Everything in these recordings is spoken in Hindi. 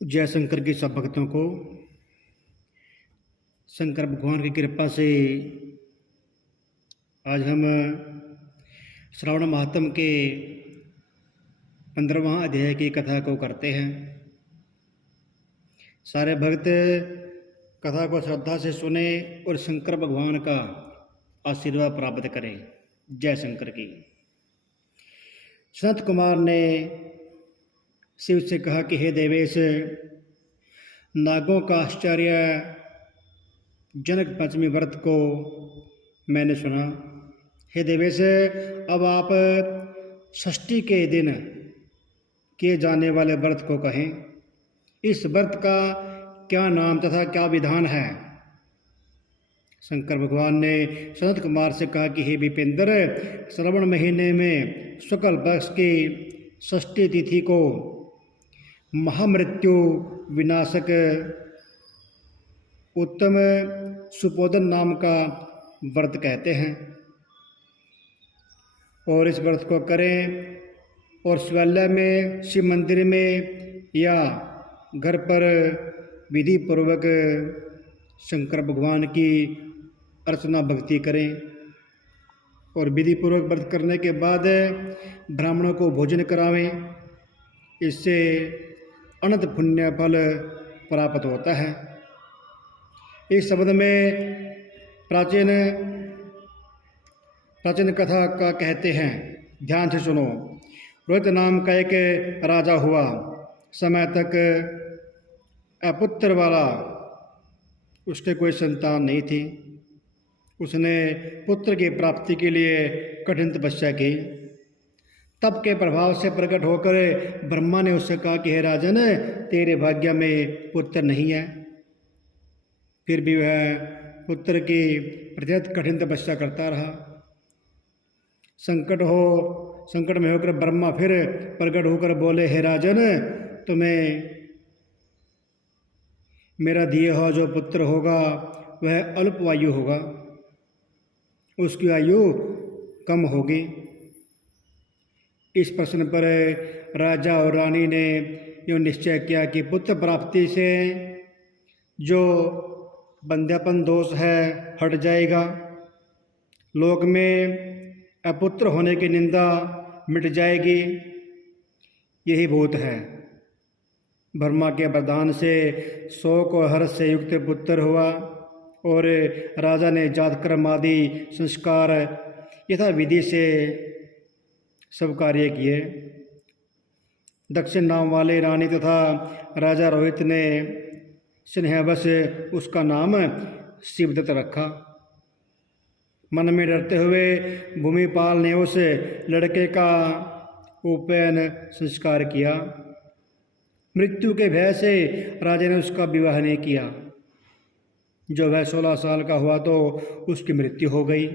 जय शंकर की सब भक्तों को शंकर भगवान की कृपा से आज हम श्रावण महात्म के 15वां अध्याय की कथा को करते हैं। सारे भक्त कथा को श्रद्धा से सुने और शंकर भगवान का आशीर्वाद प्राप्त करें। जय शंकर की। सनत कुमार ने शिव से कहा कि हे देवेश, नागों का आश्चर्य जनक पंचमी व्रत को मैंने सुना। हे देवेश, अब आप षष्ठी के दिन किए जाने वाले व्रत को कहें। इस व्रत का क्या नाम तथा क्या विधान है? शंकर भगवान ने सनत कुमार से कहा कि हे विपेंद्र, श्रवण महीने में शुक्ल पक्ष की षष्ठी तिथि को महामृत्यु विनाशक उत्तम सुपोदन नाम का व्रत कहते हैं और इस व्रत को करें और शिवालय में, शिव मंदिर में या घर पर विधि पूर्वक शंकर भगवान की अर्चना भक्ति करें और विधि पूर्वक व्रत करने के बाद ब्राह्मणों को भोजन करावें। इससे अनंत पुण्य फल प्राप्त होता है। इस शब्द में प्राचीन कथा का कहते हैं, ध्यान से सुनो। रोहित नाम का एक राजा हुआ, समय तक अपुत्र वाला। उसके कोई संतान नहीं थी। उसने पुत्र की प्राप्ति के लिए कठिन तपस्या की। तप के प्रभाव से प्रकट होकर ब्रह्मा ने उससे कहा कि हे राजन, तेरे भाग्य में पुत्र नहीं है। फिर भी वह पुत्र की प्रत्येक कठिन तपस्या करता रहा। संकट में होकर ब्रह्मा फिर प्रकट होकर बोले, हे राजन, तुम्हें मेरा दिए हुआ जो पुत्र होगा वह अल्पवायु होगा, उसकी आयु कम होगी। इस प्रश्न पर राजा और रानी ने यह निश्चय किया कि पुत्र प्राप्ति से जो बंध्यापन दोष है हट जाएगा, लोक में अपुत्र होने की निंदा मिट जाएगी। यही भूत है। ब्रह्मा के वरदान से शोक और हर्ष से युक्त पुत्र हुआ और राजा ने जातकर्म आदि संस्कार यथा विधि से सब कार्य किए। दक्षिण नाम वाले रानी तथा राजा रोहित ने स्नेहवश उसका नाम शिवदत्त रखा। मन में डरते हुए भूमिपाल ने उस लड़के का उपनयन संस्कार किया। मृत्यु के भय से राजा ने उसका विवाह नहीं किया। जब वह 16 साल का हुआ तो उसकी मृत्यु हो गई।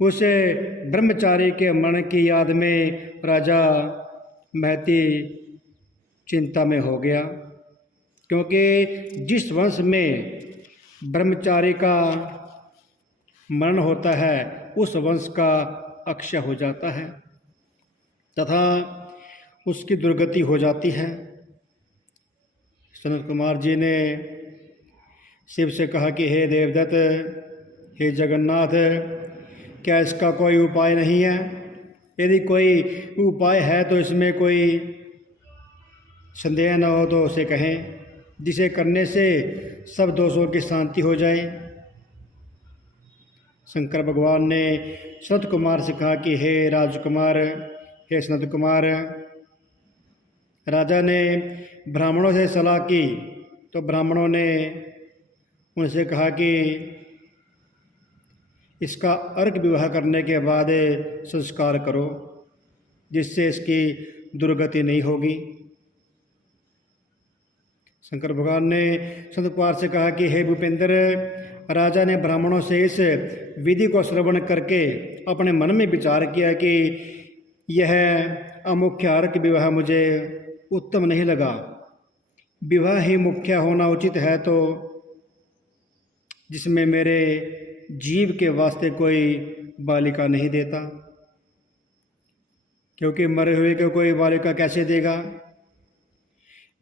उसे ब्रह्मचारी के मरण की याद में राजा महती चिंता में हो गया, क्योंकि जिस वंश में ब्रह्मचारी का मरण होता है उस वंश का अक्षय हो जाता है तथा उसकी दुर्गति हो जाती है। सनत कुमार जी ने शिव से कहा कि हे देवदत्त, हे जगन्नाथ, क्या इसका कोई उपाय नहीं है? यदि कोई उपाय है तो इसमें कोई संदेह न हो तो उसे कहें, जिसे करने से सब दोषों की शांति हो जाए। शंकर भगवान ने सनत कुमार से कहा कि हे राजकुमार, हे सनत कुमार, राजा ने ब्राह्मणों से सलाह की तो ब्राह्मणों ने उनसे कहा कि इसका अर्क विवाह करने के बाद संस्कार करो, जिससे इसकी दुर्गति नहीं होगी। शंकर भगवान ने सनत कुमार से कहा कि हे भूपेंद्र, राजा ने ब्राह्मणों से इस विधि को श्रवण करके अपने मन में विचार किया कि यह अमुख्य अर्क विवाह मुझे उत्तम नहीं लगा। विवाह ही मुख्य होना उचित है, तो जिसमें मेरे जीव के वास्ते कोई बालिका नहीं देता, क्योंकि मरे हुए को कोई बालिका कैसे देगा।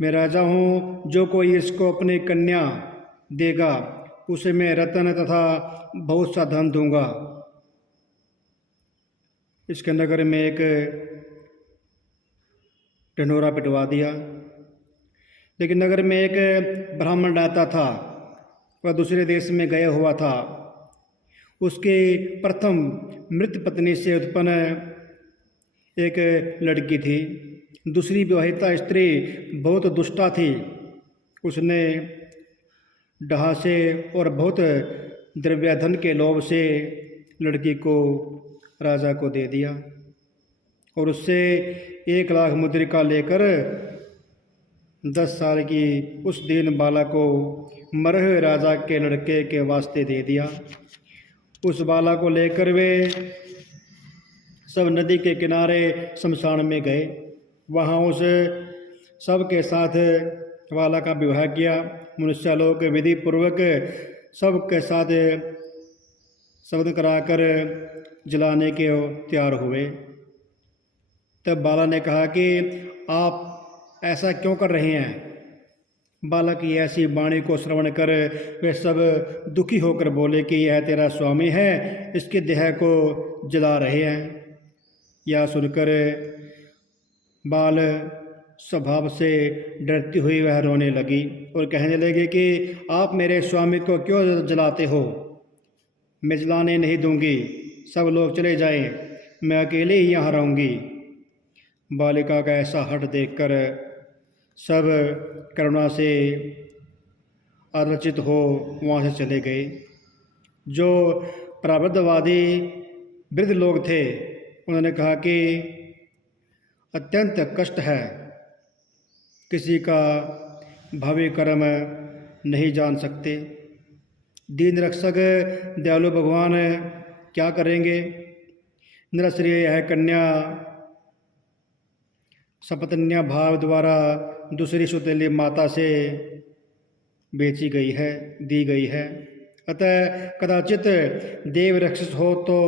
मैं राजा हूँ, जो कोई इसको अपनी कन्या देगा उसे मैं रत्न तथा बहुत सा धन दूंगा। इसके नगर में एक ढिंढोरा पिटवा दिया। लेकिन नगर में एक ब्राह्मण रहता था, वह दूसरे देश में गया हुआ था। उसकी प्रथम मृत पत्नी से उत्पन्न एक लड़की थी। दूसरी विवाहिता स्त्री बहुत दुष्टा थी। उसने डहा से और बहुत द्रव्यधन के लोभ से लड़की को राजा को दे दिया और उससे 1,00,000 मुद्रिका लेकर 10 साल की उस दीन बाला को मरे हुए राजा के लड़के के वास्ते दे दिया। उस बाला को लेकर वे सब नदी के किनारे शमशान में गए। वहाँ उस सब के साथ बाला का विवाह किया। मनुष्य लोग विधि पूर्वक सब के साथ शब्द कराकर जलाने के तैयार हुए। तब बाला ने कहा कि आप ऐसा क्यों कर रहे हैं? बालक की ऐसी वाणी को श्रवण कर वे सब दुखी होकर बोले कि यह तेरा स्वामी है, इसके देह को जला रहे हैं। यह सुनकर बाल स्वभाव से डरती हुई वह रोने लगी और कहने लगी कि आप मेरे स्वामी को क्यों जलाते हो? मैं जलाने नहीं दूंगी, सब लोग चले जाएं, मैं अकेले ही यहाँ रहूँगी। बालिका का ऐसा हठ देखकर सब करुणा से आलोचित हो वहाँ से चले गए। जो प्रारब्धवादी वृद्ध लोग थे उन्होंने कहा कि अत्यंत कष्ट है, किसी का भावी कर्म नहीं जान सकते। दीन रक्षक दयालु भगवान क्या करेंगे? निरश्रेय यह कन्या सपत्न्या भाव द्वारा दूसरी सुतेली माता से बेची गई है, दी गई है। अतः कदाचित देव राक्षस हो तो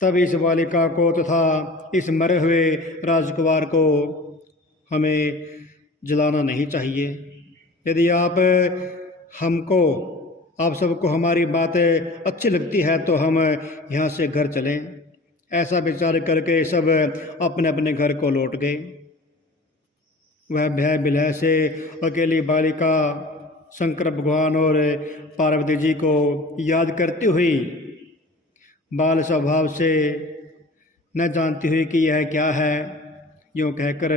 तब इस बालिका को तथा इस मरे हुए राजकुमार को हमें जलाना नहीं चाहिए। यदि आप सबको हमारी बात अच्छी लगती है तो हम यहाँ से घर चलें। ऐसा विचार करके सब अपने अपने घर को लौट गए। वह भय विलय से अकेली बालिका शंकर भगवान और पार्वती जी को याद करती हुई बाल स्वभाव से न जानती हुई कि यह क्या है, यूँ कहकर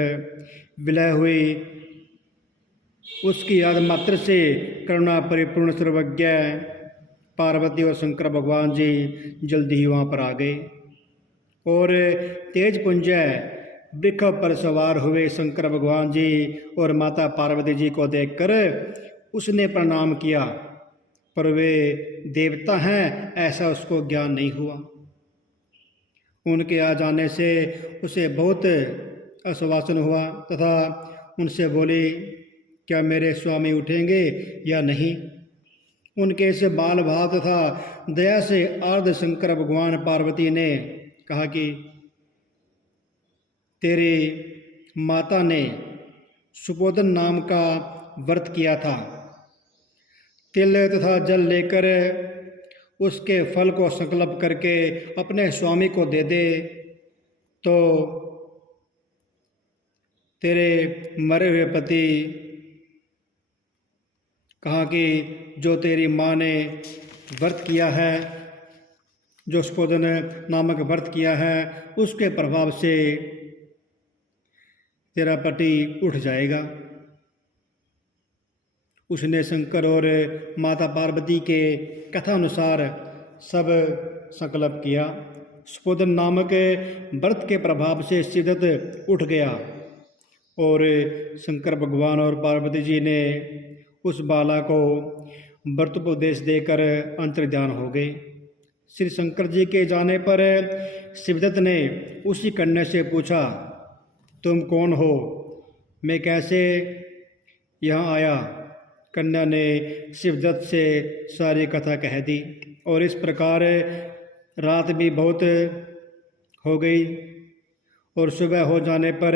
विलय हुई। उसकी याद मात्र से करुणा परिपूर्ण सर्वज्ञ पार्वती और शंकर भगवान जी जल्दी ही वहाँ पर आ गए और तेज पुंज वृक्ष पर सवार हुए शंकर भगवान जी और माता पार्वती जी को देखकर उसने प्रणाम किया, पर वे देवता हैं ऐसा उसको ज्ञान नहीं हुआ। उनके आ जाने से उसे बहुत आश्वासन हुआ तथा उनसे बोली, क्या मेरे स्वामी उठेंगे या नहीं? उनके इस बाल भाव तथा दया से आर्ध शंकर भगवान पार्वती ने कहा कि तेरी माता ने सुपोधन नाम का व्रत किया था। तिल तथा जल लेकर उसके फल को संकल्प करके अपने स्वामी को दे दे तो तेरे मरे हुए पति कहा कि जो तेरी माँ ने व्रत किया है, जो सुपोधन नामक व्रत किया है, उसके प्रभाव से तेरा पति उठ जाएगा। उसने शंकर और माता पार्वती के कथा अनुसार सब संकल्प किया। सुपोधन नामक व्रत के प्रभाव से सिद्धत उठ गया और शंकर भगवान और पार्वती जी ने उस बाला को व्रतोपदेश देकर अंतर्ध्यान हो गए। श्री शंकर जी के जाने पर शिवदत्त ने उसी कन्या से पूछा, तुम कौन हो? मैं कैसे यहाँ आया? कन्या ने शिवदत्त से सारी कथा कह दी और इस प्रकार रात भी बहुत हो गई और सुबह हो जाने पर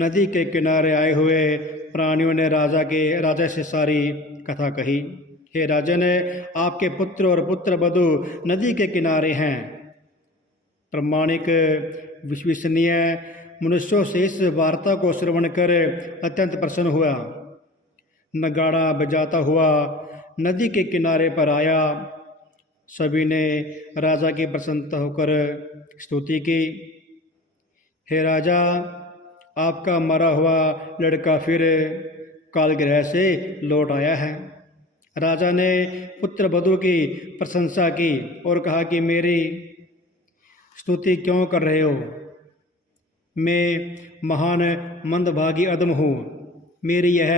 नदी के किनारे आए हुए प्राणियों ने राजा से सारी कथा कही। हे राजन, आपके पुत्र और पुत्र वधू नदी के किनारे हैं। प्रामाणिक विश्वसनीय मनुष्यों से इस वार्ता को श्रवण कर अत्यंत प्रसन्न हुआ। नगाड़ा बजाता हुआ नदी के किनारे पर आया। सभी ने राजा की प्रसन्नता होकर स्तुति की। हे राजा, आपका मरा हुआ लड़का फिर कालगृह से लौट आया है। राजा ने पुत्र वधू की प्रशंसा की और कहा कि मेरी स्तुति क्यों कर रहे हो? मैं महान मंदभागी अदम हूँ। मेरी यह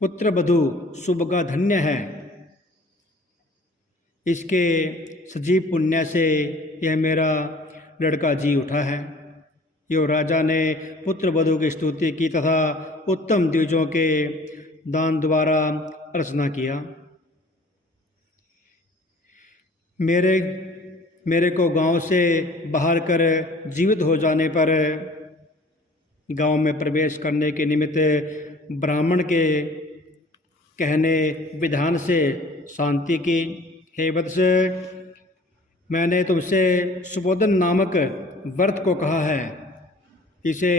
पुत्र वधू सुबगा धन्य है। इसके सजीव पुण्य से यह मेरा लड़का जी उठा है। यो राजा ने पुत्र वधू की स्तुति की तथा उत्तम द्विजों के दान द्वारा अर्चना किया। मेरे को गांव से बाहर कर जीवित हो जाने पर गांव में प्रवेश करने के निमित्त ब्राह्मण के कहने विधान से शांति की। हे वत्स, मैंने तुमसे सुबोधन नामक व्रत को कहा है। इसे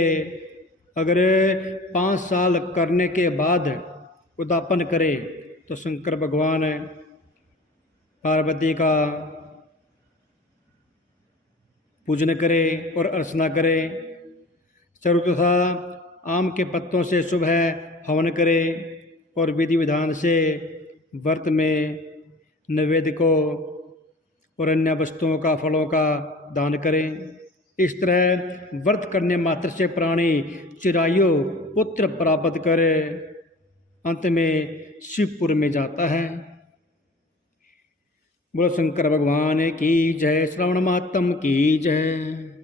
अगर 5 साल करने के बाद उद्यापन करे तो शंकर भगवान पार्वती का पूजन करे और अर्चना करे। चरु तथा आम के पत्तों से सुबह हवन करे और विधि विधान से व्रत में नैवेद्य को और अन्य वस्तुओं का फलों का दान करें। इस तरह व्रत करने मात्र से प्राणी चिरायु पुत्र प्राप्त कर अंत में शिवपुर में जाता है। बोलो शंकर भगवान की जय। श्रवण महात्म की जय।